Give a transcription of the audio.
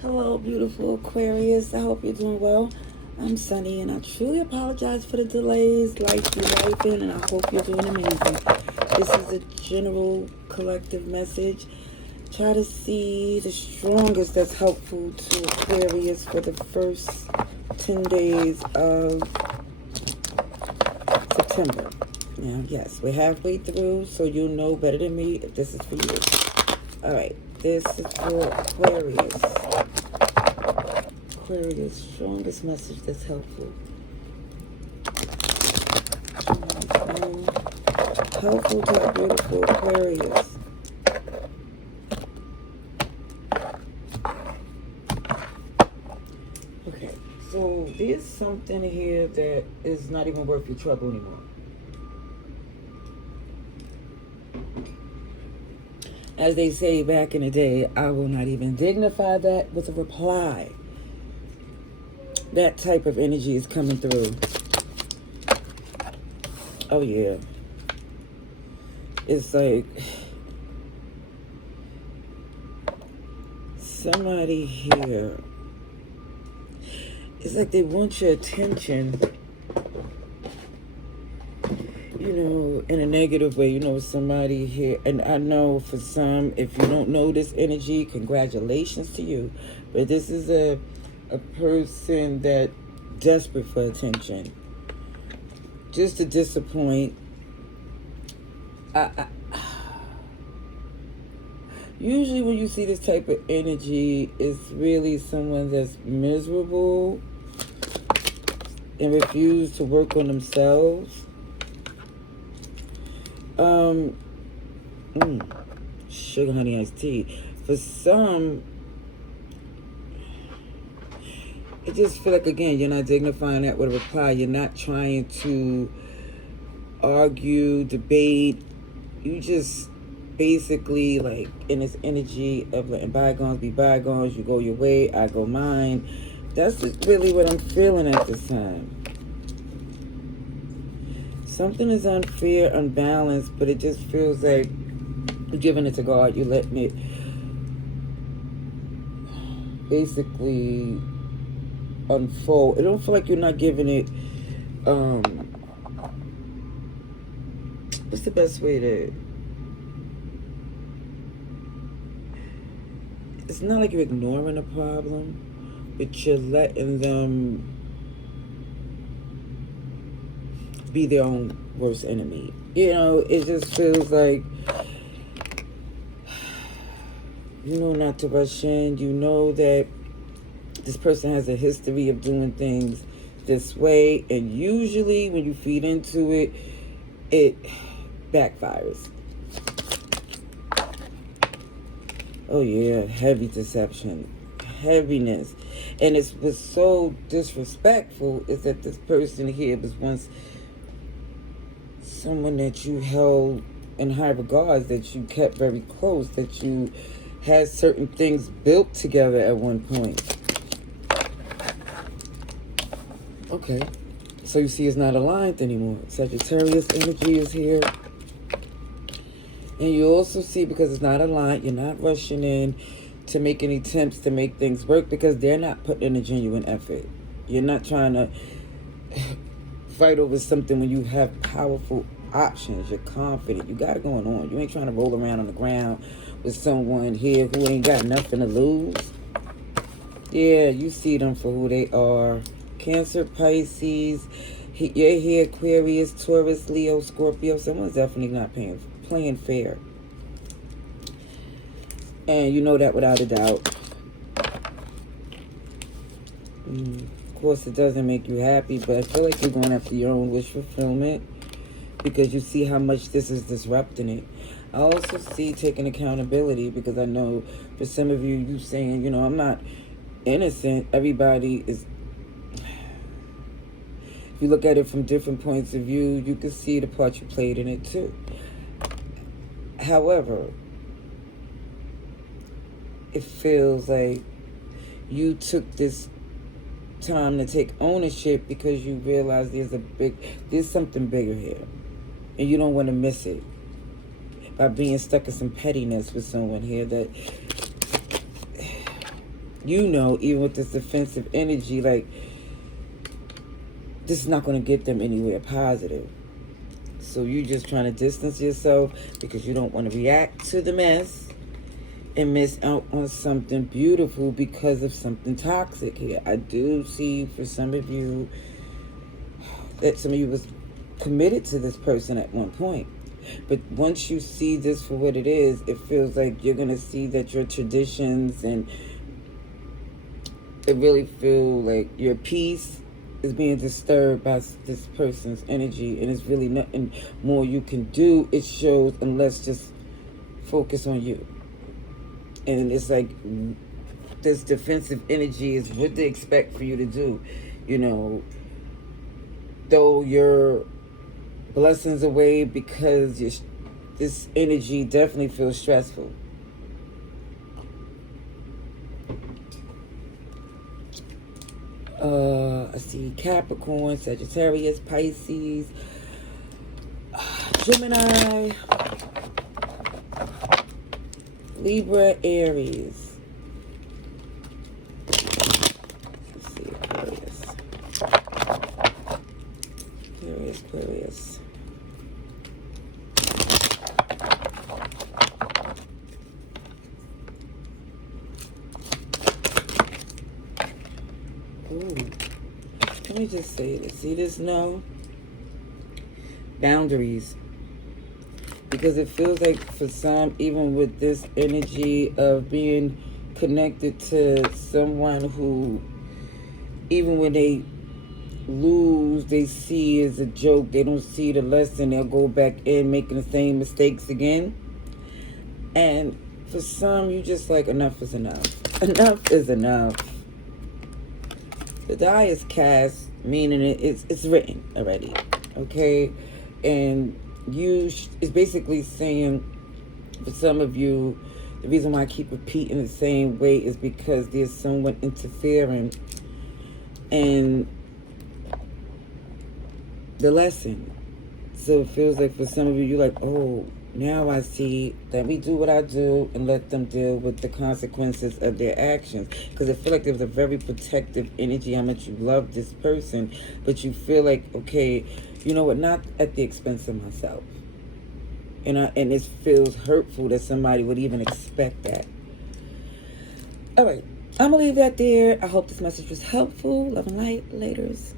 Hello, beautiful Aquarius. I hope you're doing well. I'm Sunny, and I truly apologize for the delays. Life be life in, and I hope you're doing amazing. This is a general collective message. Try to see the strongest that's helpful to Aquarius for the first 10 days of September. Now, yes, we're halfway through, so you'll know better than me if this is for you. All right, this is for Aquarius. Aquarius, strongest message that's helpful. Helpful to our beautiful Aquarius. Okay, so there's something here that is not even worth your trouble anymore. As they say back in the day, I will not even dignify that with a reply. That type of energy is coming through. Oh, yeah. It's like somebody here. It's like they want your attention, you know, in a negative way. You know, somebody here. And I know for some, if you don't know this energy, congratulations to you. But this is a person that desperate for attention, just to disappoint. Usually when you see this type of energy, it's really someone that's miserable and refuse to work on themselves. Sugar honey iced tea. For some, I just feel like, again, you're not dignifying that with a reply. You're not trying to argue, debate. You just basically, like, in this energy of letting bygones be bygones. You go your way, I go mine. That's just really what I'm feeling at this time. Something is unfair, unbalanced, but it just feels like you're giving it to God. You're letting it basically unfold. It don't feel like you're not giving it what's the best way to, it's not like you're ignoring a problem, but you're letting them be their own worst enemy. You know, it just feels like, you know, not to rush in. You know that this person has a history of doing things this way, and usually when you feed into it, it backfires. Oh yeah, heavy deception, heaviness. And it's what's so disrespectful is that this person here was once someone that you held in high regards, that you kept very close, that you had certain things built together at one point. Okay, so you see it's not aligned anymore. Sagittarius energy is here. And you also see, because it's not aligned, you're not rushing in to make any attempts to make things work, because they're not putting in a genuine effort. You're not trying to fight over something when you have powerful options. You're confident. You got it going on. You ain't trying to roll around on the ground with someone here who ain't got nothing to lose. Yeah, you see them for who they are. Cancer, Pisces, you're here, Aquarius, Taurus, Leo, Scorpio. Someone's definitely not playing fair. And you know that without a doubt. Of course, it doesn't make you happy, but I feel like you're going after your own wish fulfillment, because you see how much this is disrupting it. I also see taking accountability, because I know for some of you, you saying, you know, I'm not innocent. Everybody is. If you look at it from different points of view, you can see the part you played in it too. However, it feels like you took this time to take ownership because you realize there's something bigger here, and you don't want to miss it by being stuck in some pettiness with someone here that you know, even with this defensive energy, like, this is not going to get them anywhere positive. So you just trying to distance yourself because you don't want to react to the mess and miss out on something beautiful because of something toxic here. I do see for some of you that some of you was committed to this person at one point. But once you see this for what it is, it feels like you're going to see that your traditions and it really feel like your peace is being disturbed by this person's energy, and it's really nothing more you can do. It shows unless just focus on you. And it's like this defensive energy is what they expect for you to do. You know, throw your blessings away because this energy definitely feels stressful. I see Capricorn, Sagittarius, Pisces, Gemini, Libra, Aries. Let's see, Aquarius. Aquarius. Ooh. Let me just say this. See this? No. Boundaries. Because it feels like for some, even with this energy of being connected to someone who, even when they lose, they see as a joke. They don't see the lesson. They'll go back in making the same mistakes again. And for some, you just like, enough is enough. Enough is enough. The die is cast, meaning it's written already, okay? And it's basically saying, for some of you, the reason why I keep repeating the same way is because there's someone interfering in the lesson. So it feels like for some of you, you're like, oh, now I see that we do what I do and let them deal with the consequences of their actions. Because I feel like there was a very protective energy, how much you love this person, but you feel like, okay, you know what, not at the expense of myself. And it feels hurtful that somebody would even expect that. All right, I'm going to leave that there. I hope this message was helpful. Love and light. Laters.